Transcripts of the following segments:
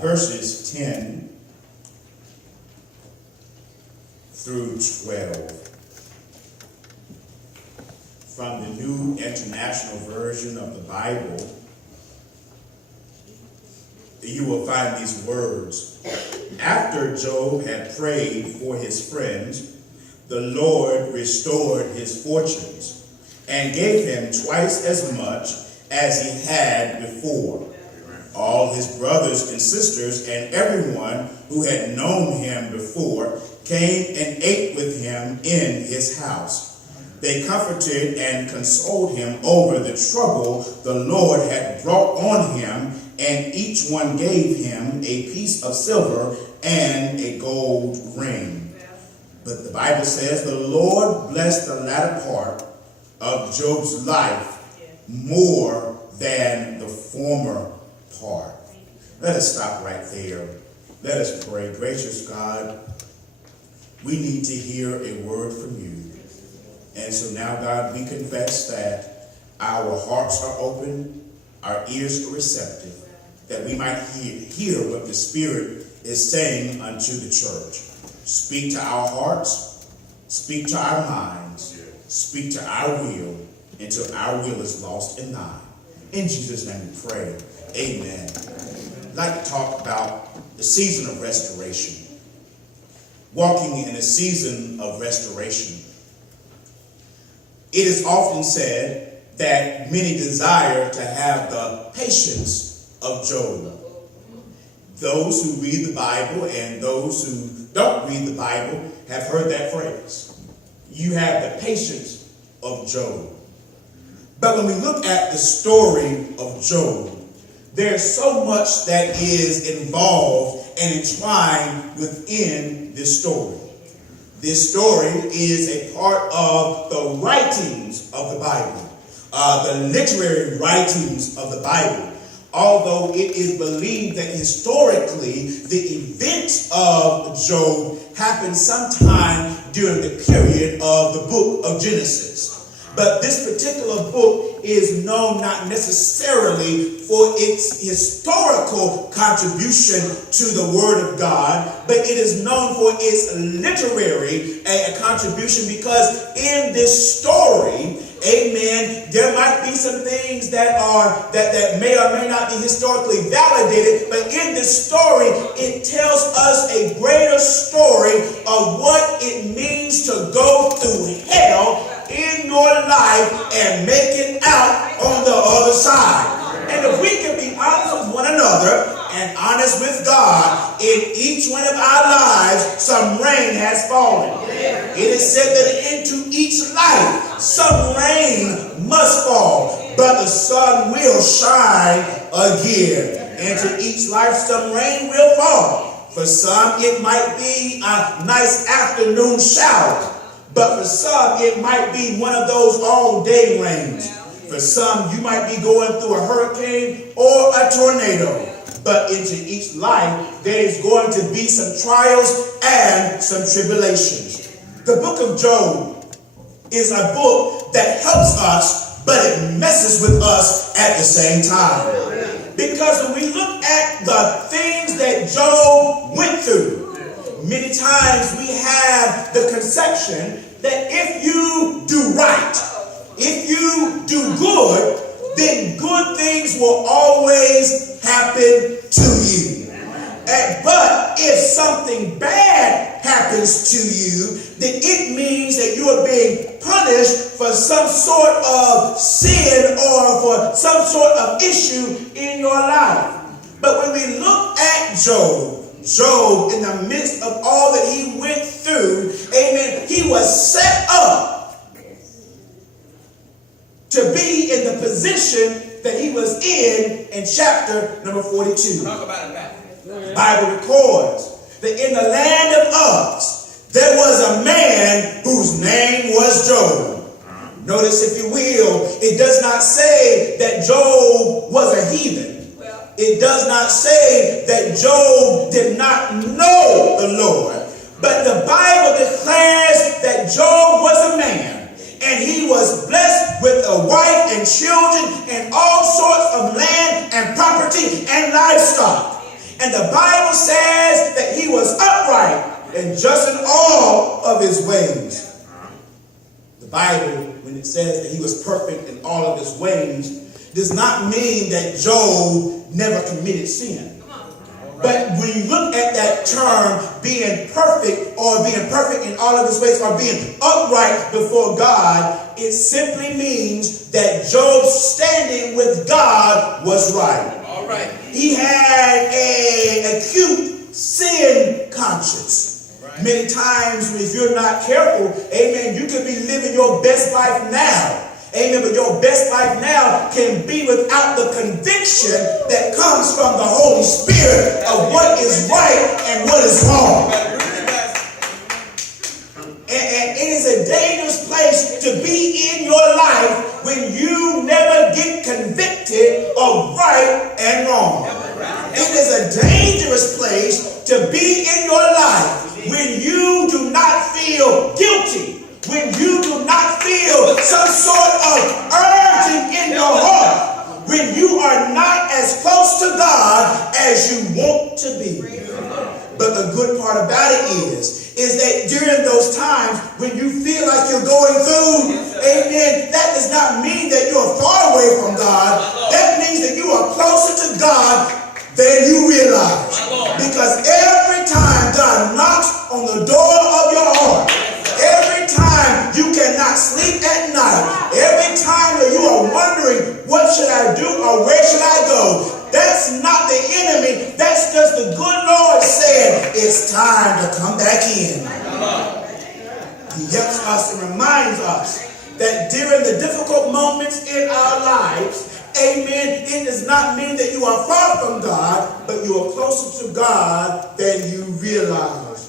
verses 10 through 12. From the New International Version of the Bible, you will find these words. After Job had prayed for his friends, the Lord restored his fortunes and gave him twice as much as he had before. All his brothers and sisters and everyone who had known him before came and ate with him in his house. They comforted and consoled him over the trouble the Lord had brought on him, and each one gave him a piece of silver and a gold ring. But the Bible says the Lord blessed the latter part of Job's life more than the former part. Let us stop right there. Let us pray. Gracious God, we need to hear a word from you. And so now, God, we confess that our hearts are open, our ears are receptive, that we might hear what the Spirit is saying unto the church. Speak to our hearts, speak to our minds, speak to our will, until our will is lost in thine. In Jesus' name we pray. Amen. I'd like to talk about the season of restoration. Walking in a season of restoration. It is often said that many desire to have the patience of Job. Those who read the Bible and those who don't read the Bible have heard that phrase. You have the patience of Job. But when we look at the story of Job, there's so much that is involved and entwined within this story. This story is a part of the writings of the Bible, the literary writings of the Bible. Although it is believed that historically the events of Job happened sometime during the period of the book of Genesis. But this particular book is known not necessarily for its historical contribution to the Word of God, but it is known for its literary contribution, because in this story, amen, there might be some things that may or may not be historically validated, but in this story, it tells us a greater story of what it means to go through hell in your life and make it out on the other side. And if we can be honest with one another and honest with God, in each one of our lives, some rain has fallen. It is said that into each life, some rain must fall, but the sun will shine again. Into each life, some rain will fall. For some, it might be a nice afternoon shower. But for some, it might be one of those all-day rains. For some, you might be going through a hurricane or a tornado. But into each life, there is going to be some trials and some tribulations. The book of Job is a book that helps us, but it messes with us at the same time. Because when we look at the things that Job went through, many times we have the conception that if you do right, if you do good, then good things will always happen to you. But if something bad happens to you, then it means that you are being punished for some sort of sin or for some sort of issue in your life. But when we look at Job, in the midst of all that he went through, amen, he was set up to be in the position that he was in chapter number 42. Talk about it, Pat. The Bible records that in the land of Uz, there was a man whose name was Job. Notice, if you will, it does not say that Job was a heathen. It does not say that Job did not know the Lord. But the Bible declares that Job was a man, and he was blessed with a wife and children and all sorts of land and property and livestock. And the Bible says that he was upright and just in all of his ways. The Bible, when it says that he was perfect in all of his ways, does not mean that Job never committed sin. But when you look at that term, being perfect or being perfect in all of his ways or being upright before God, it simply means that Job's standing with God was right. All right. He had an acute sin conscience. Right. Many times, if you're not careful, amen, you could be living your best life now. Amen. But your best life now can be without the conviction that comes from the Holy Spirit of what is right and what is wrong. And it is a dangerous place to be in your life when you never get convicted of right and wrong. It is a dangerous place to be in your life when you do not feel guilty. When you do not feel some sort of urging in your heart, when you are not as close to God as you want to be. But the good part about it is that during those times when you feel like you're going through, amen, that does not mean that you're far away from God. That means that you are closer to God than you realize. Because every time God knocks on the door of your heart, every time you cannot sleep at night, every time that you are wondering, what should I do or where should I go? That's not the enemy. That's just the good Lord saying, it's time to come back in. He helps us and reminds us that during the difficult moments in our lives, amen, it does not mean that you are far from God, but you are closer to God than you realize.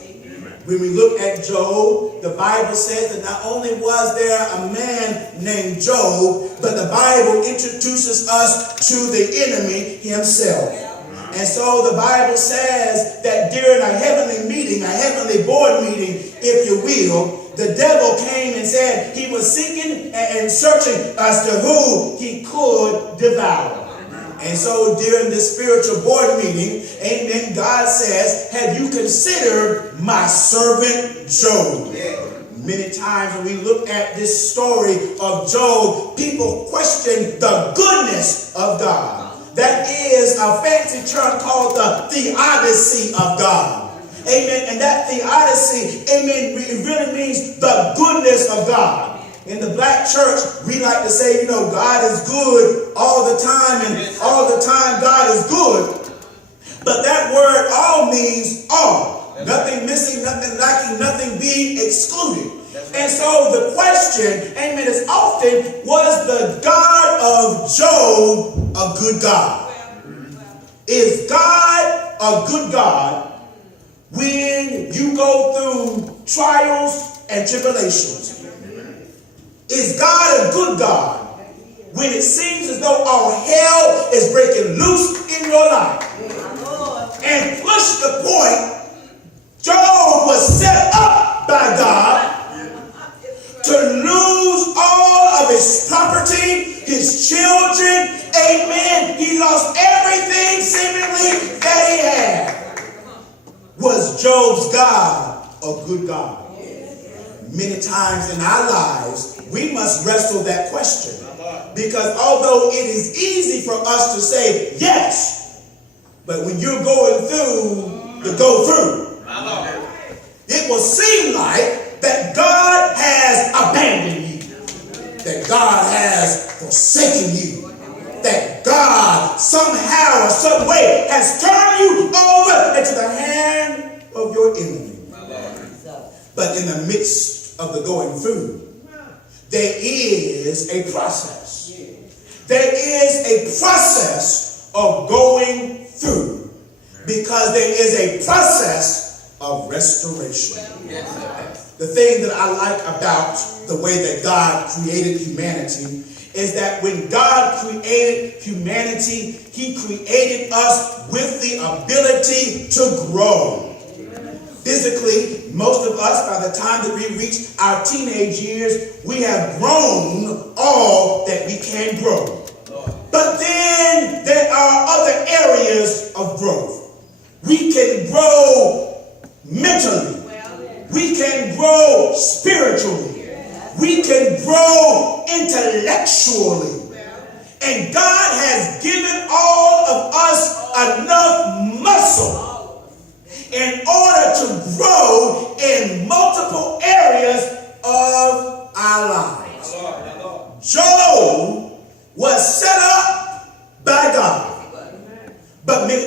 When we look at Job, the Bible says that not only was there a man named Job, but the Bible introduces us to the enemy himself. And so the Bible says that during a heavenly meeting, a heavenly board meeting, if you will, the devil came and said he was seeking and searching as to who he could devour. And so during this spiritual board meeting, amen, God says, have you considered my servant Job? Many times when we look at this story of Job, people question the goodness of God. That is a fancy term called the theodicy of God. Amen. And that theodicy, amen, it really means the goodness of God. In the black church, we like to say, God is good all the time, and all the time God is good. But that word all means all. Nothing missing, nothing lacking, nothing being excluded. And so the question, amen, is often, was the God of Job a good God? Is God a good God when you go through trials and tribulations? Is God a good God when it seems as though all hell is breaking loose in your life? And push the point, Job was set up by God to lose all of his property, his children, amen. He lost everything seemingly that he had. Was Job's God a good God? Many times in our lives, we must wrestle that question. Because although it is easy for us to say yes, but when you're going through the go through, it will seem like that God has abandoned you, that God has forsaken you, that God somehow or some way has turned you over into the hand of your enemy. But in the midst of the going through, there is a process. There is a process of going through, because there is a process of restoration. The thing that I like about the way that God created humanity is that when God created humanity, he created us with the ability to grow. Physically, most of us, by the time that we reach our teenage years, we have grown all that we can grow. But then there are other areas of growth.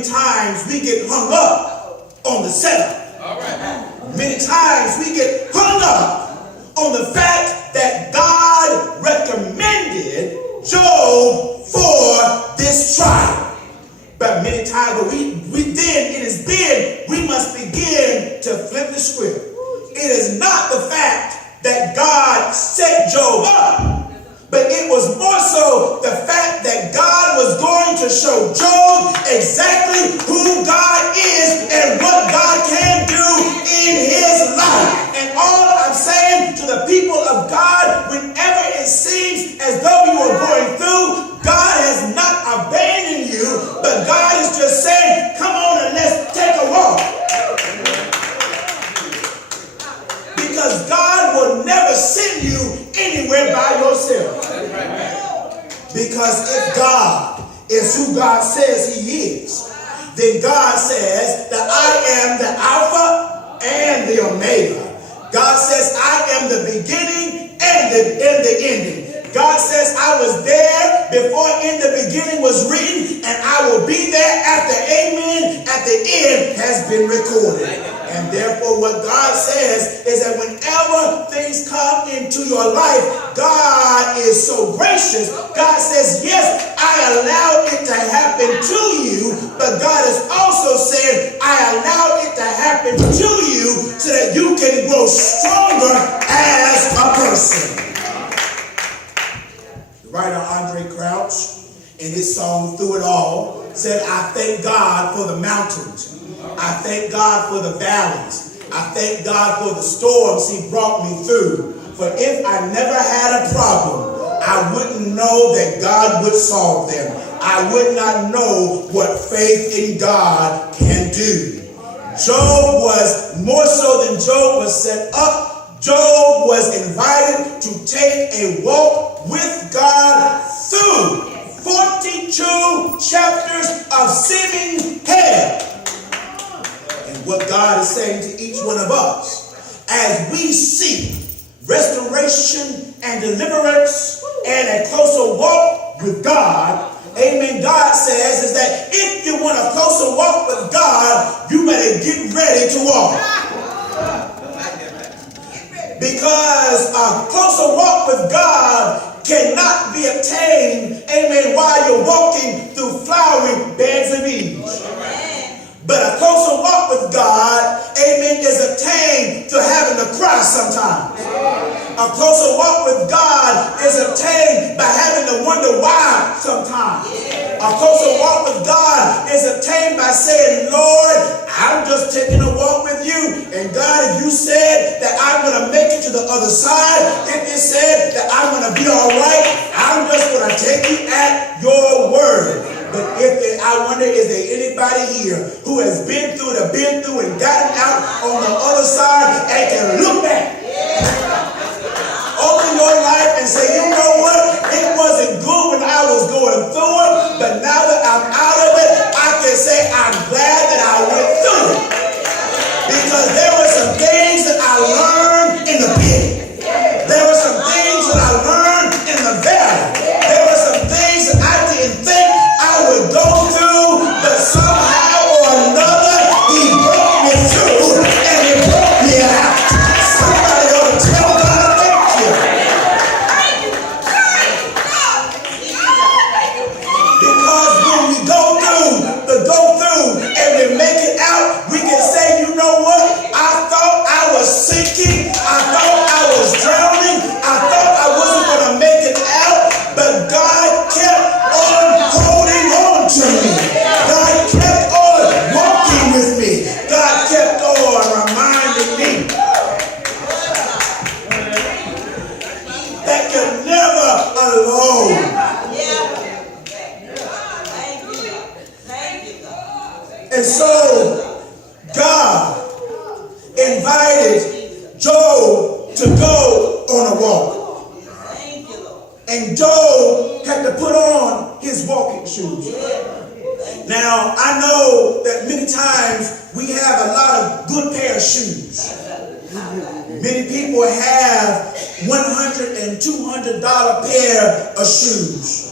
many times we get hung up on the setup. All right. Many times we get hung up on the fact that God recommended Job for this trial. But many times we must begin to flip the script. It is not the fact that God set Job up, but it was more so the fact that God was going to show Job exactly who God is and what God can do in his life. And all I'm saying to the people of God, whenever it seems as though you are going through, God has not abandoned you, but God is just saying, come on and let's take a walk. Because God will never send you anywhere by yourself. Because if God is who God says he is, then God says that I am the Alpha and the Omega. God says I am the beginning and the ending. God says I was there before in the beginning was written, and I will be there after amen at the end has been recorded. And therefore what God says is that whenever things come into your life, God is so gracious. God says, yes, I allowed it to happen to you, but God has also said, I allowed it to happen to you so that you can grow stronger as a person. The writer Andre Crouch, in his song Through It All, said, I thank God for the mountains. I thank God for the valleys. I thank God for the storms he brought me through. For if I never had a problem, I wouldn't know that God would solve them. I would not know what faith in God can do. Job was, more so than Job was set up, Job was invited to take a walk with God through 42 chapters of seeming hell. What God is saying to each one of us as we seek restoration and deliverance and a closer walk with God, amen, God says is that if you want a closer walk with God, you better get ready to walk. Because a closer walk with God cannot be obtained, amen, while you're walking through flowery beds of ease. But a closer walk with God, amen, is attained to having to cry sometimes. A closer walk with God is obtained by having to wonder why sometimes. A closer walk with God is obtained by saying, Lord, I'm just taking a walk with you. And God, if you said that I'm going to make it to the other side, if you said that I'm going to be all right, I'm just going to take you at your word. But I wonder, is there anybody here who has been through and gotten out on the other side and can look back over your life and say, you know what? It wasn't good when I was going through it, but now that I'm out of it, I can say I'm glad that I went through it. Because there were some things that I learned in the pit. There were some things that I learned in the valley. There were some things that I didn't think I would go through, but somehow or another, he brought me through and he brought me out. Somebody ought to tell God thank you. Because when we go through and we make it out, we can say, you know what? I thought I was sinking. I thought I was drowning. I thought I wasn't going to make it out, but God kept on holding on to me. God kept on walking with me. God kept on reminding me that you're never alone. And so God invited Job to go on a walk. And Job had to put on his walking shoes. Now, I know that many times we have a lot of good pair of shoes. Many people have $100 and $200 pair of shoes.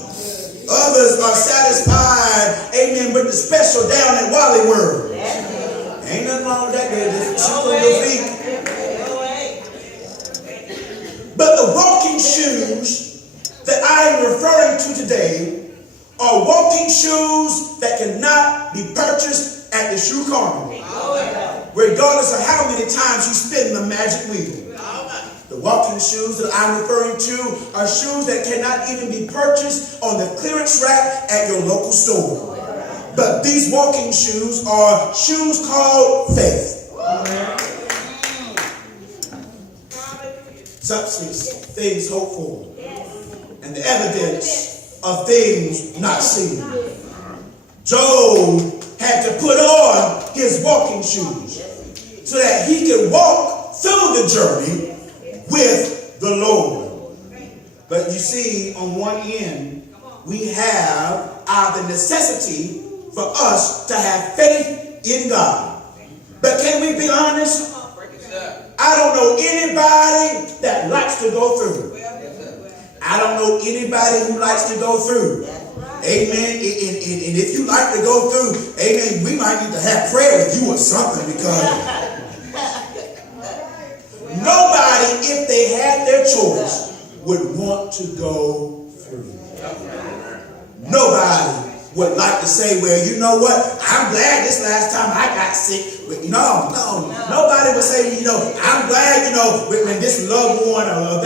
Others are satisfied, amen, with the special down down at Wally World. Ain't nothing wrong with that. Just sit on your feet. But the walking shoes that I am referring to today are walking shoes that cannot be purchased at the shoe carnival, regardless of how many times you spin the magic wheel. The walking shoes that I'm referring to are shoes that cannot even be purchased on the clearance rack at your local store. But these walking shoes are shoes called faith. Substance, things hoped for, and the evidence of things not seen. Job had to put on his walking shoes so that he could walk through the journey with the Lord. But you see, on one end, we have the necessity for us to have faith in God. But can we be honest? I don't know anybody that likes to go through. I don't know anybody who likes to go through. Amen. And if you like to go through, amen, we might need to have prayer with you or something, because nobody, if they had their choice, would want to go through. Nobody would like to say, well, you know what, I'm glad this last time I got sick. But nobody would say, I'm glad, when this loved one or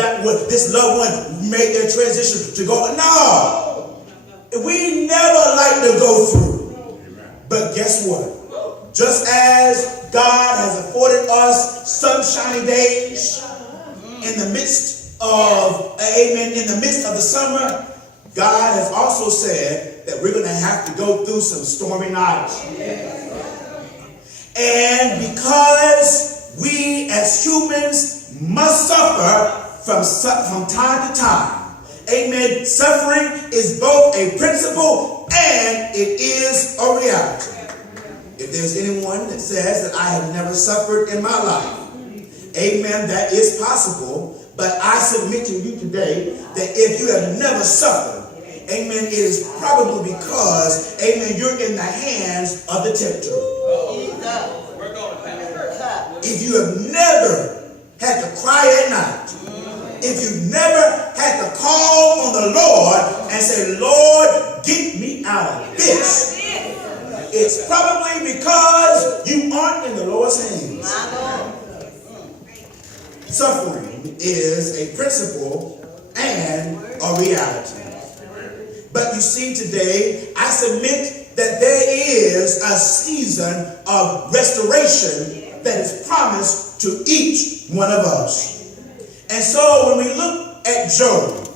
this loved one made their transition to go. No, we never like to go through. But guess what? Just as God has afforded us sunshiny days in the midst of, in the midst of the summer, God has also said that we're going to have to go through some stormy nights. And because we as humans must suffer from time to time, amen, suffering is both a principle and it is a reality. If there's anyone that says that I have never suffered in my life, amen, that is possible. But I submit to you today that if you have never suffered, amen, it is probably because, amen, you're in the hands of the tempter. If you have never had to cry at night, if you've never had to call on the Lord and say, Lord, get me out of this, it's probably because you aren't in the Lord's hands. Suffering is a principle and a reality. But you see, today, I submit that there is a season of restoration that is promised to each one of us. And so when we look at Job,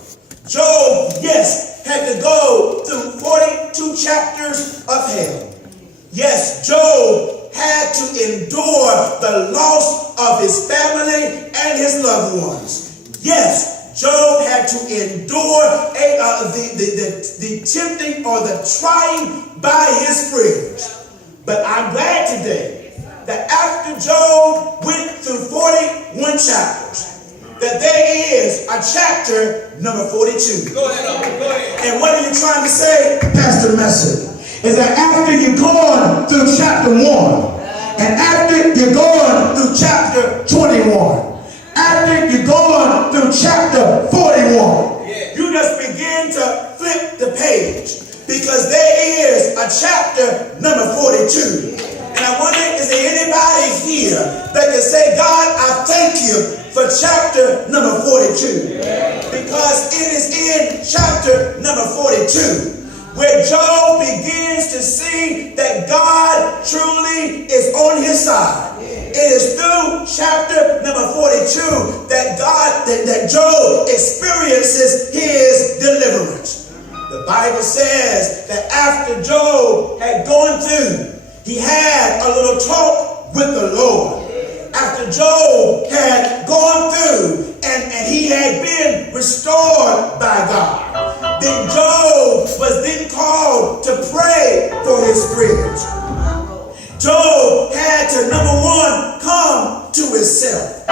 yes, had to go through 42 chapters of hell. Yes, Job had to endure the loss of his family and his loved ones. Yes, Job had to endure the tempting or the trying by his friends. But I'm glad today that after Job went through 41 chapters, that there is a chapter number 42. Go ahead. And what are you trying to say, Pastor Messick? Is that after you've gone through chapter 1, and after you're going through chapter 21, after you're going through chapter 41, you just begin to flip the page, because there is a chapter number 42. And I wonder, is there anybody here that can say, God, I thank you for chapter number 42? Because it is in chapter number 42 where Job begins to see that God truly is on his side. It is through chapter number 42 that Job experiences his deliverance. The Bible says that after Job had gone through, he had a little talk with the Lord. After Job had gone through and he had been restored by God, then Job was then called to pray for his friends. Job had to, number one, come to himself.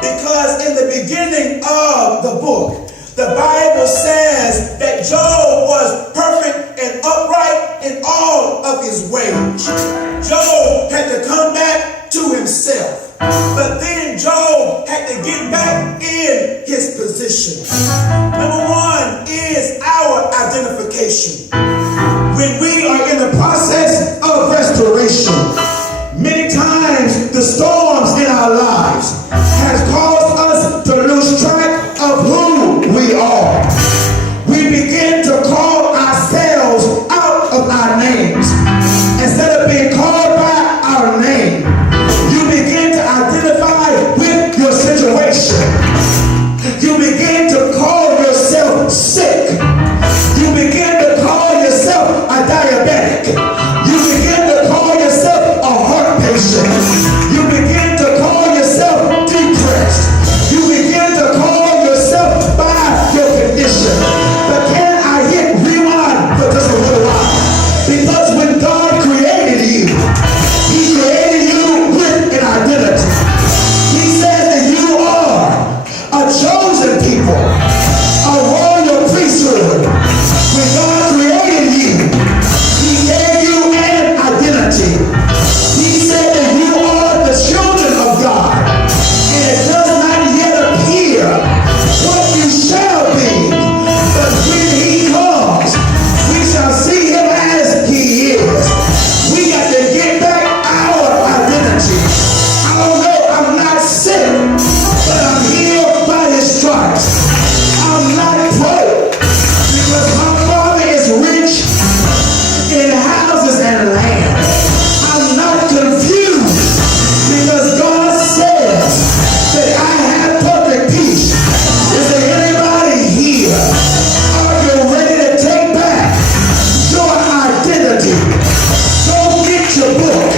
Because in the beginning of the book, the Bible says that Job was perfect and upright in all of his wage. Job had to come back to himself. But then Job had to get back in his position. Number one is our identification. When we are in the process of restoration, many times the storms in our lives has caused us to lose track of who we are. We begin to call ourselves out of our names. Instead of being called by our name, you begin to identify with your situation. You begin to call yourself sick. You begin to call yourself a diabetic. You begin to call yourself a heart patient. You begin to call yourself depressed. You begin to call yourself by your condition. But can I hit rewind for just a little while? Because when God created you, he created you with an identity. He says that you are a chosen people, a royal priesthood. When God created you, he gave you an identity. He said that you are the children of God. And it does not yet appear what you shall be. But when he comes, we shall see him as he is. We got to get back our identity. I don't know, I'm not sick, but I'm healed by his stripes. I'm not broke because my Father is rich in houses and land. I'm not confused because God says that I have perfect peace. Is there anybody here? Are you ready to take back your identity? Go get your book.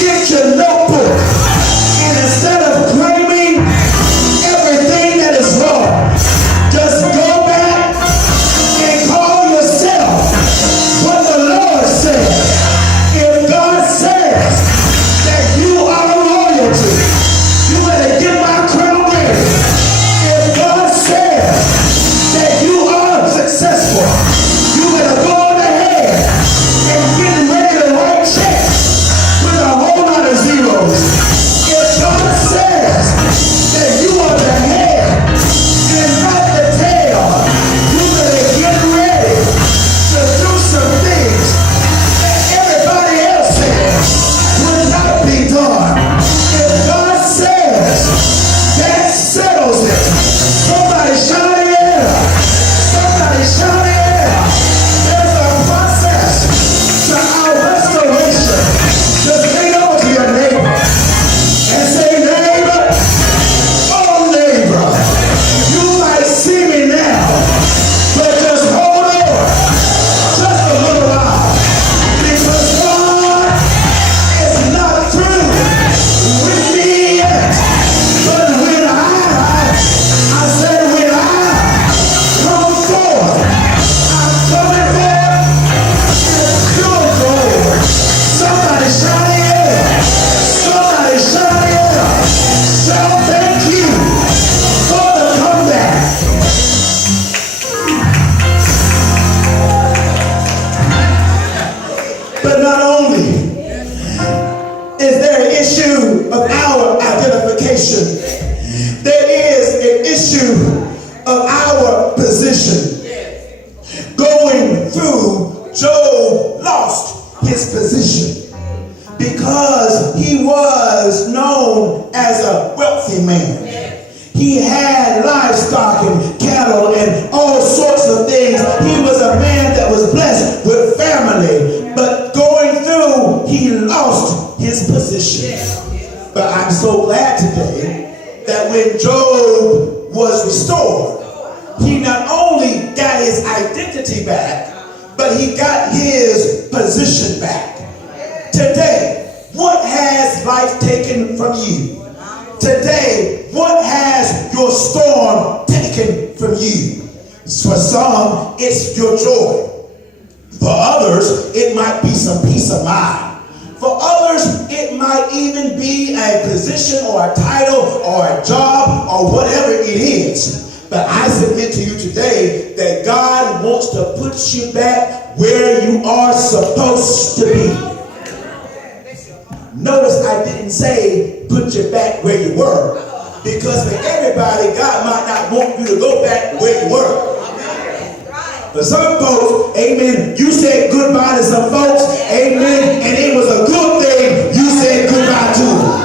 Get your notebook. And instead of claiming everything that is wrong, just go back and call yourself what the Lord said. If God says that you are royalty, you better get my crown ready. If God says that you are successful, you better go on ahead and get ready to write checks with a whole lot of zeros. If God says that you are the head and not the tail, you better get ready to do some things that everybody else says would not be done. If God says that settles it, somebody shout it out. Somebody shout it out. There's a process to our restoration. Just lean over to your neighbor and say, neighbor, oh neighbor, you might see me now, but just hold on just a little while, because God is not through with me yet. But when I said when I come forth, I'm coming forth with pure gold. Somebody shout it out. Somebody shout it out. Shout thank you for the comeback. But not only is there an issue of our identification, there is an issue of our position. Going through, Job lost his position because he was known as a wealthy man. He had livestock and cattle and all sorts of things. He was a man that was blessed with family. But going through, he lost his position. But I'm so glad today that when Job was restored, he not only got his identity back, but he got his position back. Today, what has life taken from you? Today, what has your storm taken from you? For some, it's your joy. For others, it might be some peace of mind. For others, it might even be a position or a title or a job or whatever it is. But I submit to you today that God wants to put you back where you are supposed to be. Notice I didn't say put you back where you were, because for everybody, God might not want you to go back where you were. For some folks, amen, you said goodbye to some folks, amen, and it was a good thing you said goodbye to them.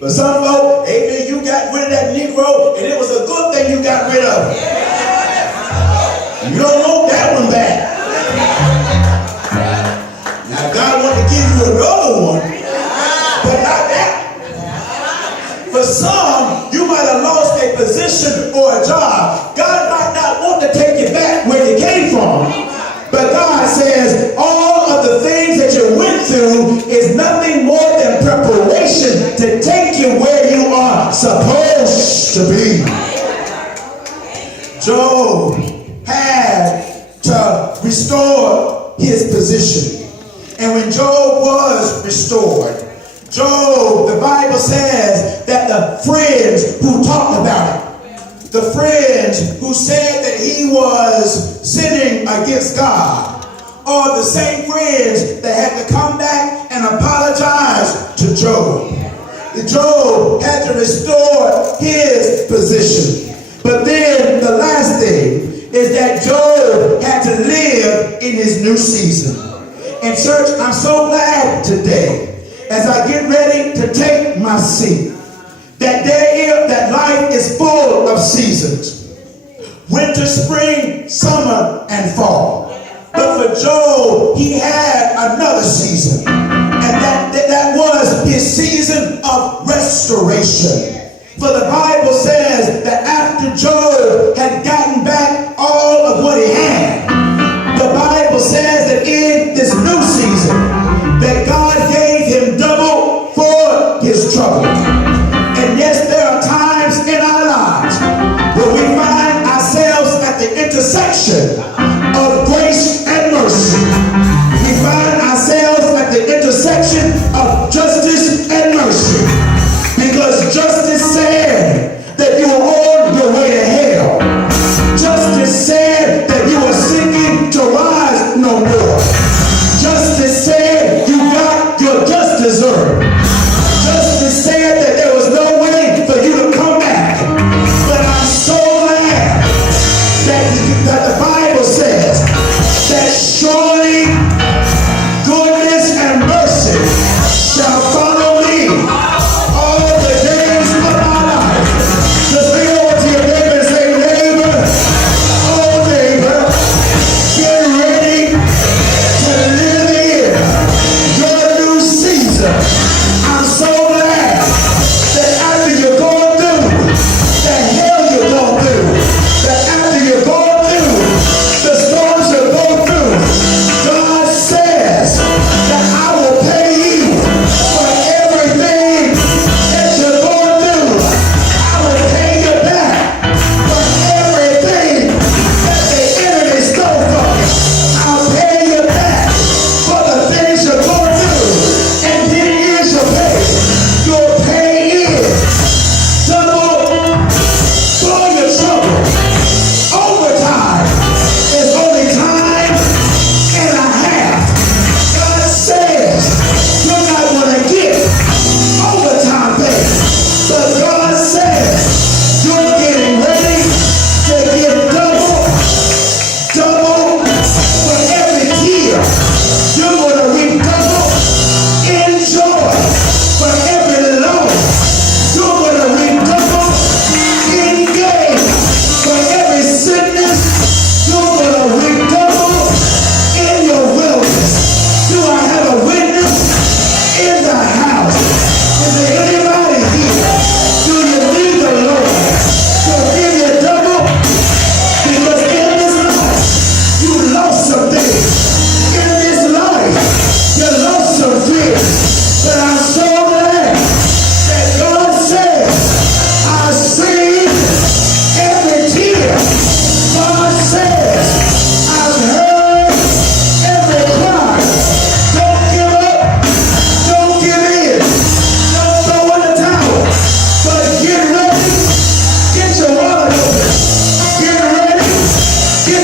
For some folks, amen, you got rid of that Negro, and it was a good thing you got rid of him. You don't want that one back. Now God wanted to give you another one, but not that. For some, you might have lost a position or a job. God might not want to take you back where you came from. But God says all of the things that you went through is nothing more than preparation to take you where you are supposed to be. Job had to restore his position. And when Job was restored, Job, the Bible says that the friends who talked about it, the friends who said that he was sinning against God, are the same friends that had to come back and apologize to Job. Job had to restore his position. But then the last thing is that Job had to live in his new season. And church, I'm so glad today, as I get ready to take my seat, that life is full of seasons. Winter, spring, summer, and fall. But for Job, he had another season. And that was his season of restoration. For the Bible says that after Job had gotten back all of what he had, the Bible says that in this new season, that God gave him double for his trouble. And yes, there are times in our lives where we find ourselves at the intersection of grace and mercy. We find ourselves at the intersection of justice and mercy. Because justice said that you were on your way to hell. Justice said that you were sinking to rise no more. Justice said you got your just deserved. Justice said that there was no way for you to come back. But I'm so glad that the Bible says that surely goodness and mercy shall follow me all the days of my life. Just lean over to your neighbor and say, neighbor, oh neighbor, get ready to live in your new season. I'm so glad that after you're going through the hell you're going through, that after you're going through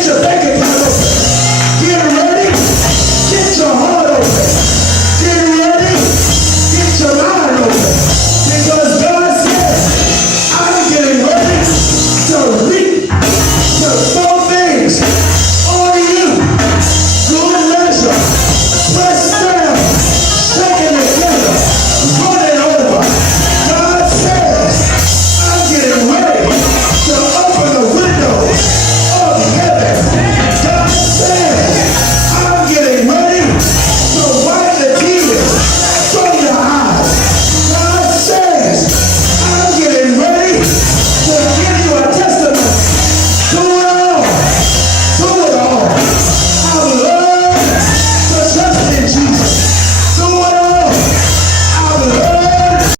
you think